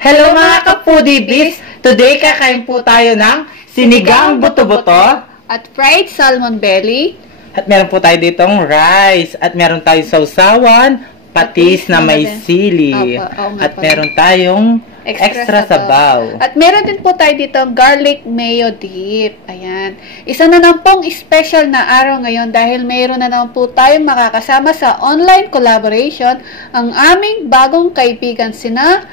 Hello mga ka-foodie-bees! Today kakain po tayo ng sinigang buto-buto at fried salmon belly. at meron po tayo ditong rice at meron tayong sausawan, patis na may sili at meron tayong extra sabaw. At meron din po tayo dito garlic mayo dip. Ayan. Isa na naman pong special na araw ngayon dahil mayroon na naman po tayong makakasama sa online collaboration ang aming bagong kaibigan sina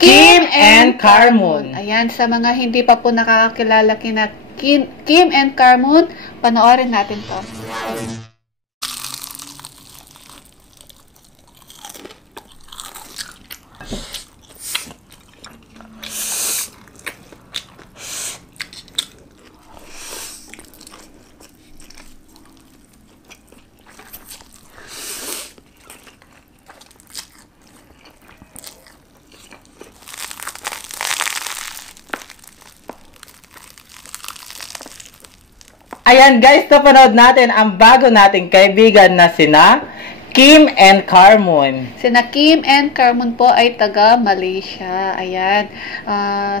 Kim and Carmon. Ayan, sa mga hindi pa po nakakakilala kina Kim and Carmon, panoorin natin to. Ayan guys, napanood natin ang bago nating kaibigan na sina Kim and Carmon. Sina Kim and Carmon po ay taga Malaysia. Ayan.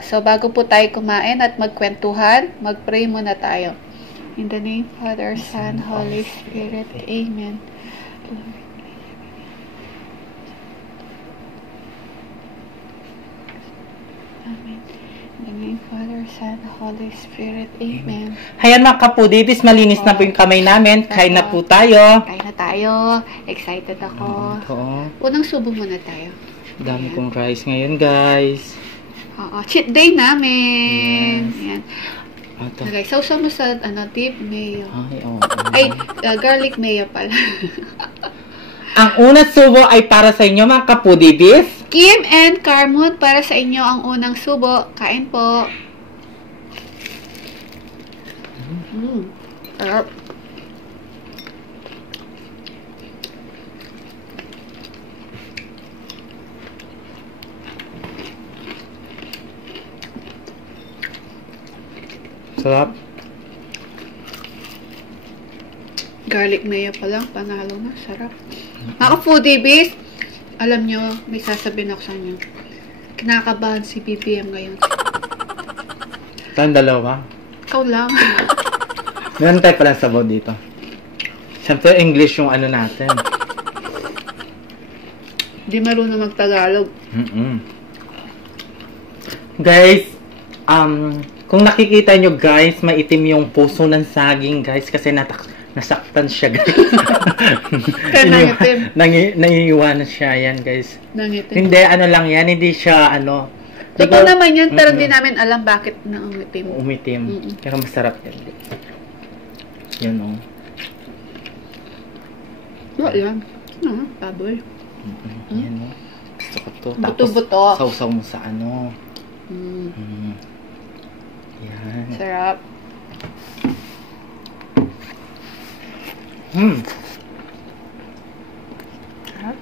So bago po tayo kumain at magkwentuhan, mag-pray muna tayo. In the name of Father, Son, Holy Spirit. Amen. Amen. In the name of Father, Son, Holy Spirit. Amen. Ayan mga ka-foodie-bees, malinis na po yung kamay namin. Kain na po tayo. Kain na tayo. Excited ako. Unang subo muna tayo. Dami kong rice ngayon guys. Oo. Cheat day namin. Yes. Ayan. Ito. Okay, sausaw mo sa dip mayo. Ay, Garlic mayo pala. Ang unang subo ay para sa inyo mga ka-foodie-bees. Kim and Carmon, para sa inyo ang unang subo. Kain po. Sarap. Sarap. Garlic mayo pa lang, panalo na. Sarap. Mga foodie-bees, alam nyo, may sasabihin ako sa inyo. Kinakabahan si BBM ngayon. Saan dalawa? Ikaw lang. Meron tayo palang sabaw dito. Siyempre, English yung ano natin. Di marunong mag-Tagalog. Guys, kung nakikita nyo guys, maitim yung puso ng saging guys kasi nasaktan siya guys. Kaya nangitim. Naiiwanan siya yan guys. Nangitim. Hindi, ano lang yan, hindi siya ano. Totoo naman yan, pero di namin alam bakit nangitim. Umitim. Pero masarap yan. Yan o. Yan. Baboy. Yan o. Gusto ko to. Buto-buto. Tapos, sausaw mo sa ano. Yan. Sarap. Sarap.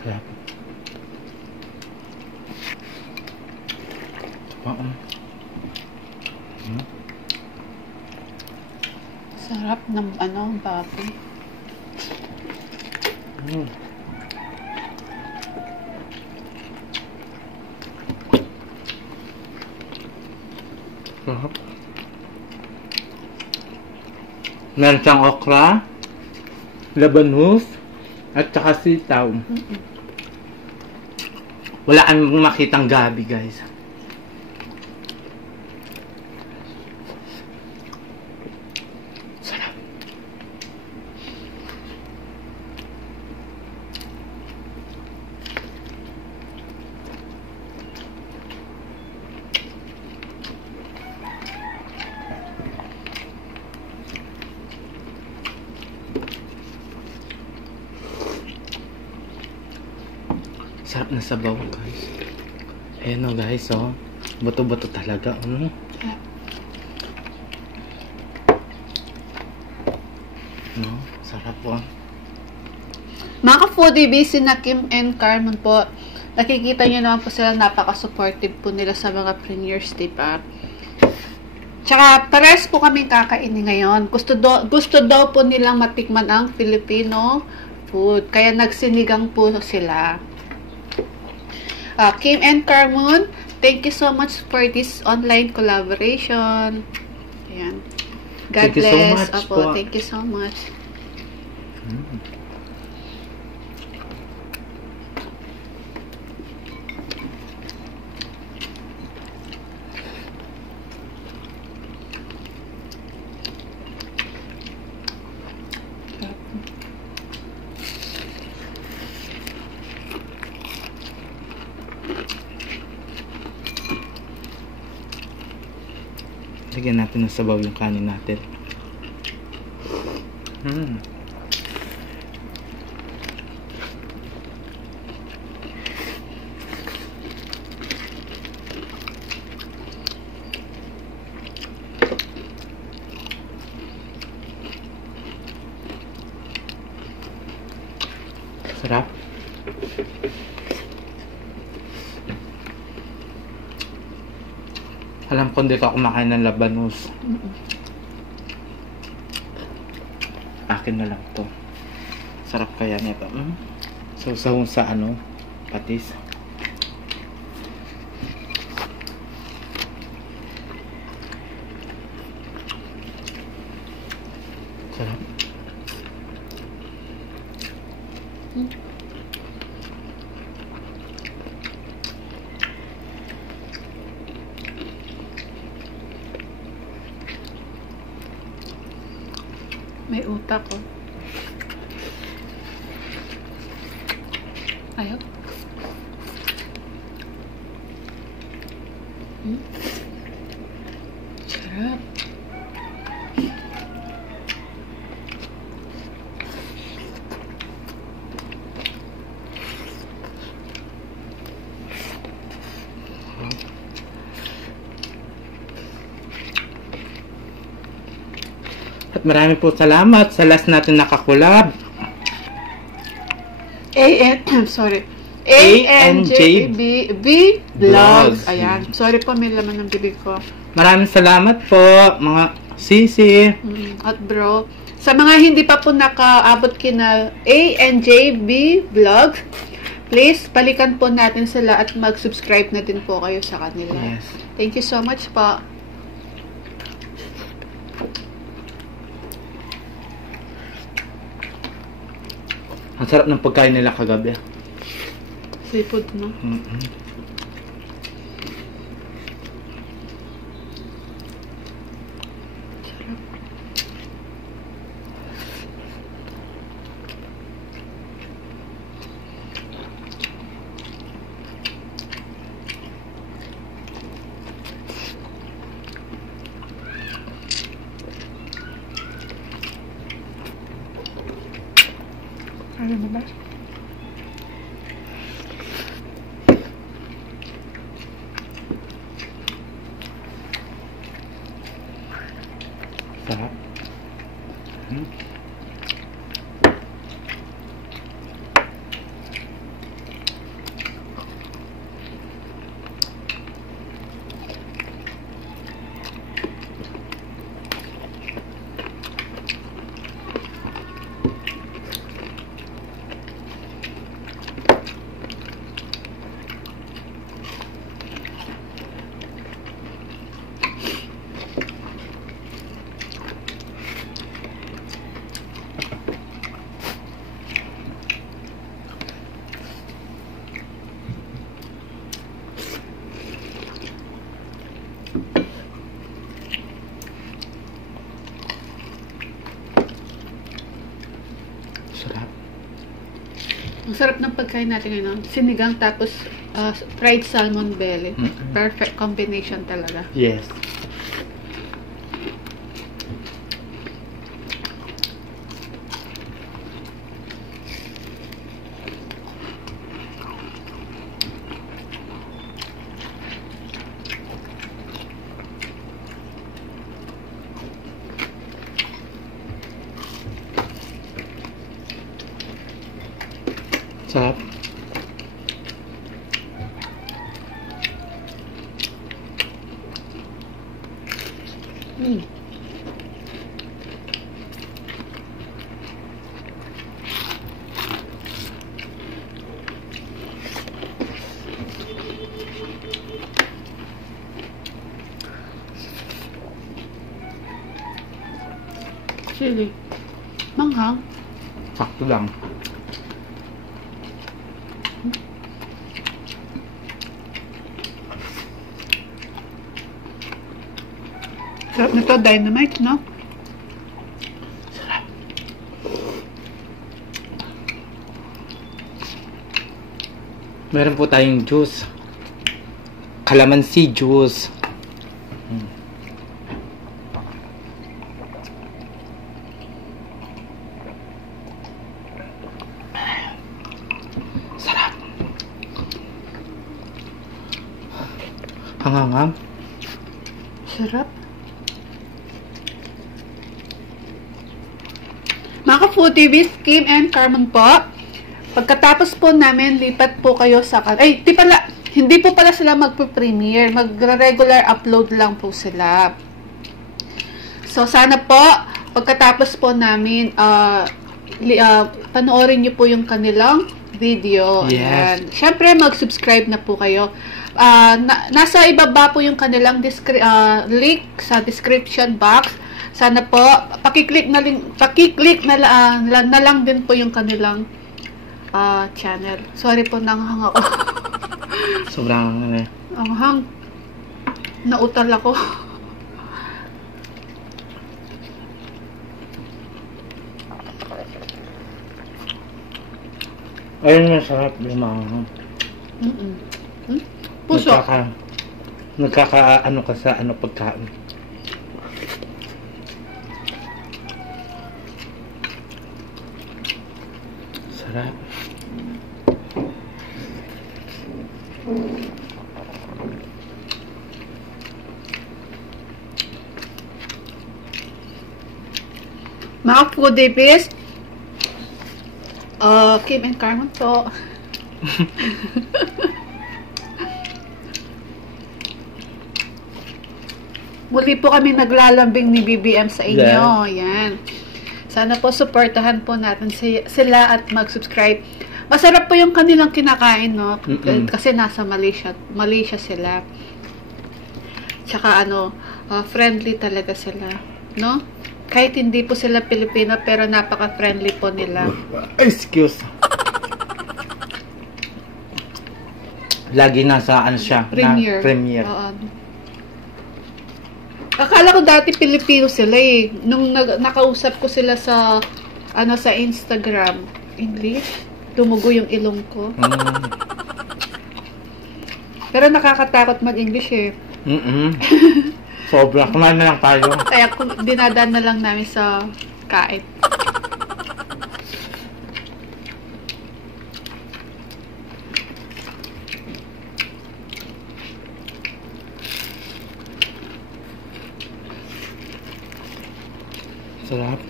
Sarap. Sarap ng baboy. Sarap. Meron siyang okra, labanus, at saka sitaw. Wala kang makitang gabi, guys. Sarap. Sarap na sabaw, guys. Ayan o, guys, oh. Buto-buto talaga, no? No? Sarap po. Mga ka-foodie-bees, sina Kim and Carmon po, nakikita nyo naman po sila, napaka-supportive po nila sa mga premieres, diba? Tsaka pares po kami kakainin ngayon. Gusto daw po nilang matikman ang Filipino food. Kaya nagsinigang po sila. Kim and Carmon, thank you so much for this online collaboration. Ayan. God bless. So much, Apo, thank you so much. Lagyan natin ng sabaw yung kanin natin. Sarap. Alam ko hindi ka kumakain ng labanos. Akin na lang to. Sarap kaya nito. Sawsaw sa patis. Sarap. May utak ko. Ayaw. Sarap. At marami po salamat sa last natin nakakulab. ANJB Vlogs. Ayan. Sorry po, may laman ng bibig ko. Maraming salamat po, mga sisi. At bro, sa mga hindi pa po nakaabot kina ANJB Vlogs, please, balikan po natin sila at mag-subscribe na din po kayo sa kanila. Yes. Thank you so much po. Ang sarap ng pagkain nila kagabi. Seafood, no? Ano na ba? Sarap. Sarap. Ang sarap ng pagkain natin ngayon. Sinigang tapos fried salmon belly. Perfect combination talaga. Yes. Sarap. Sili. Manghang. Sakto lang. Sarap nito, dynamite, no? Sarap. Meron po tayong juice. Calamansi juice. Sarap. Hangangang. Sarap. Mga ka-foodies, Kim and Carmen po. Pagkatapos po namin, lipat po kayo sa... Ay, hindi po pala sila magpo-premiere. Mag-regular upload lang po sila. So, sana po, pagkatapos po namin, panoorin nyo po yung kanilang video. Yes. Ayan. Syempre, mag-subscribe na po kayo. Nasa ibaba po yung kanilang link sa description box. Sana po, pakiclick na lang din po yung kanilang channel. Sorry po, nanghang ako. Sobrang Anghang. Nautal ako. ayun, masarap yung mga Puso. Nagkaka-ano ka sa pagkain. Sarap. Mga foodies, Kim and Carmen po. Muli po kami naglalambing ni BBM sa inyo. Yan. Sana po supportahan po natin sila at mag-subscribe. Masarap po yung kanilang kinakain, no? Kasi nasa Malaysia sila. Tsaka friendly talaga sila, no? Kahit hindi po sila Pilipino, pero napaka-friendly po nila. Excuse. Lagi nasa siya? Premiere. Oo. Akala ko dati Pilipino sila eh. Nung nakausap ko sila sa sa Instagram, English, tumugo yung ilong ko. Pero nakakatakot mag-English eh. Sobra. Kumain na lang tayo. Kaya dinadaan na lang namin sa kain. Sarap.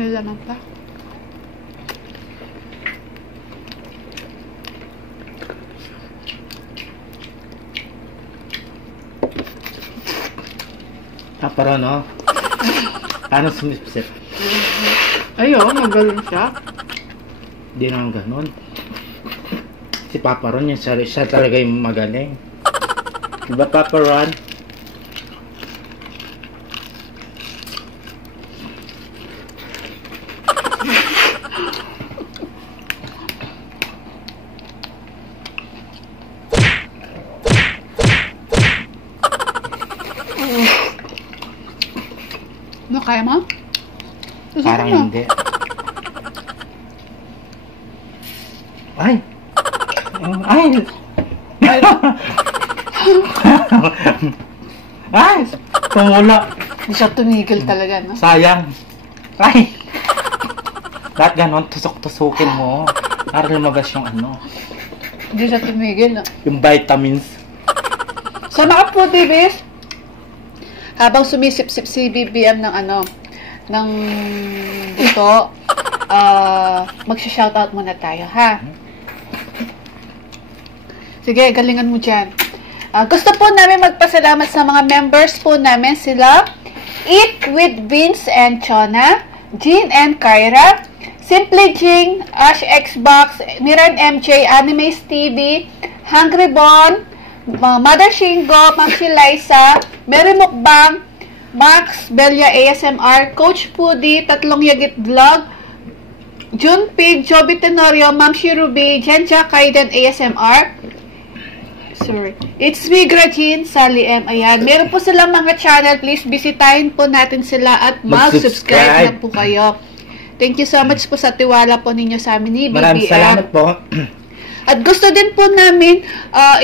May laman pa. Pero no? Paano sumipsip? Ayun, magaling siya. Hindi naman ganun. Si Papa Ron, siya talaga yung magaling. Diba, Papa Ron? No, kaya mo? Parang hindi. Ay! Ay! Ay! Tumula. Hindi siya tumigil talaga, no? Sayang. Ay! Lahat ganon, tusok-tusukin mo. Para lumabas yung ano. Hindi siya tumigil, no? Yung vitamins. So, mga putibis, habang sumisip-sip si BBM ng ano, ng dito, magsha-shoutout muna tayo, ha? Sige, galingan mo dyan. Gusto po namin magpasalamat sa mga members po namin, sila Eat with Vince and Chona, Jean and Kyra, Simply Jing, Ash Xbox, Miran MJ, Animes TV, Hungry Bon, Mother Shingo, Maxi Liza, Mary Mukbang, Max, Belia ASMR, Coach Pudi, Tatlong Yagit Vlog, Jun Pig, Joby Tenorio, Ma'am Shirubi, Jenja Kaiden ASMR, sorry, It's Me Grajin, Sally M. Ayan, meron po silang mga channel, please bisitahin po natin sila at mag-subscribe na po kayo. Thank you so much po sa tiwala po ninyo sa amin ni BBM. Maraming salamat po. At gusto din po namin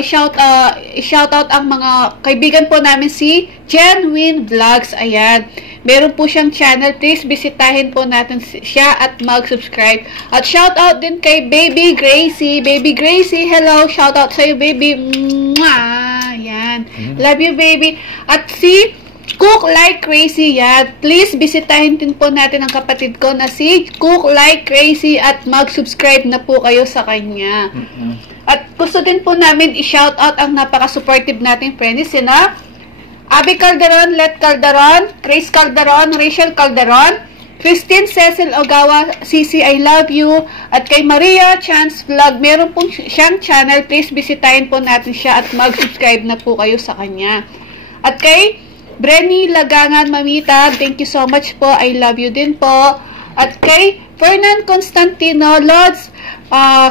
i-shout out ang mga kaibigan po namin si Genuine Vlogs. Ayan. Meron po siyang channel. Please bisitahin po natin siya at mag-subscribe. At shout out din kay Baby Gracie. Baby Gracie, hello. Shout out sa iyo, baby. Mwah! Ayan. Love you, baby. At si Cook Like Crazy, yan. Please, bisitahin din po natin ang kapatid ko na si Cook Like Crazy at mag-subscribe na po kayo sa kanya. At gusto din po namin i-shoutout ang napaka-supportive nating friends, sina Abby Calderon, Let Calderon, Grace Calderon, Rachel Calderon, Christine Cecil Ogawa, Cici, I love you, at kay Maria Chance Vlog, meron pong siyang channel. Please, bisitahin po natin siya at mag-subscribe na po kayo sa kanya. At kay Brenny Lagangan Mamita, thank you so much po. I love you din po. At kay Fernan Constantino Lods,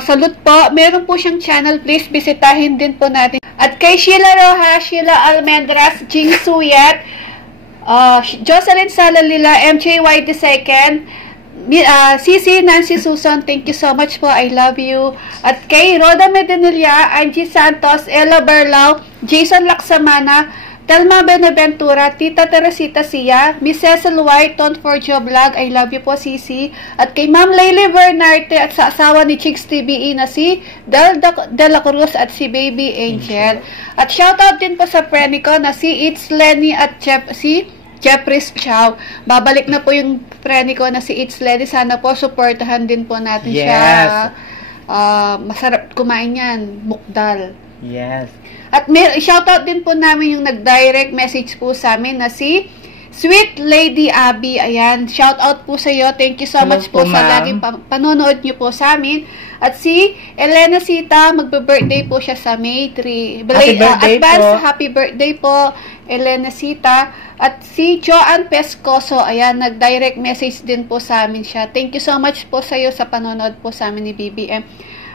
salute po. Meron po siyang channel. Please, bisitahin din po natin. At kay Sheila Rojas, Sheila Almendras, Jing Suyat, Jocelyn Salalila, MJY the second, Cici Nancy Susan, thank you so much po. I love you. At kay Roda Medinilla, Angie Santos, Ella Berlao, Jason Laksamana, Telma Benaventura, Tita Teresita Sia, Miss Cecil White, Ton for Job Vlog, I love you po, Cici. At kay Ma'am Laylee Bernarte at sa asawa ni Chicks TVE na si Del De La Cruz at si Baby Angel. At shoutout din po sa friend ko na si It's Lenny at si Jeffrey Chow. Babalik na po yung friend ko na si It's Lenny. Sana po supportahan din po natin siya. Masarap kumain yan. Mukdal. Yes. At shoutout din po namin yung nag-direct message po sa amin na si Sweet Lady Abby. Ayan, shoutout po sa iyo. Thank you so much po sa laging panonood nyo po sa amin. At si Elena Sita, magbe-birthday po siya sa May 3. Happy birthday po, Elena Sita. At si Joanne Pescoso, ayan, nag-direct message din po sa amin siya. Thank you so much po sa iyo sa panonood po sa amin ni BBM.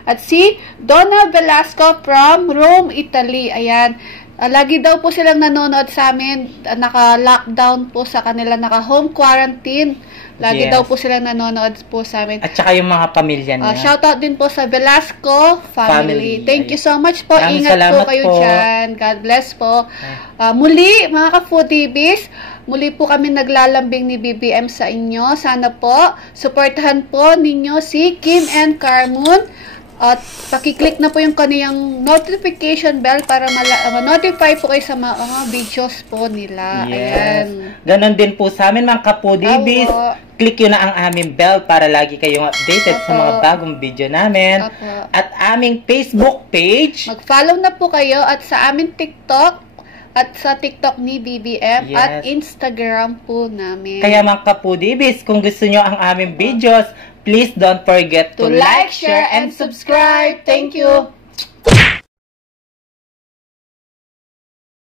At si Donna Velasco from Rome, Italy. Ayan. Lagi daw po silang nanonood sa amin. Naka-lockdown po sa kanila. Naka-home quarantine. Lagi daw po silang nanonood po sa amin. At saka yung mga pamilya niya. Shoutout din po sa Velasco family. Thank you so much po. Ingat po kayo dyan. God bless po. Muli, mga ka-foodies, muli po kami naglalambing ni BBM sa inyo. Sana po, supportahan po ninyo si Kim and Carmoon. At pakiclick na po yung kaniyang notification bell para ma-notify po kayo sa mga videos po nila. Yes. Ayan. Ganon din po sa amin mga kapudibis. Click yun na ang aming bell para lagi kayong updated sa mga bagong video namin. At aming Facebook page. Mag-follow na po kayo at sa aming TikTok. At sa TikTok ni BBM at Instagram po namin. Kaya mga kapudibis, kung gusto nyo ang aming videos, please don't forget to like, share, and subscribe. Thank you!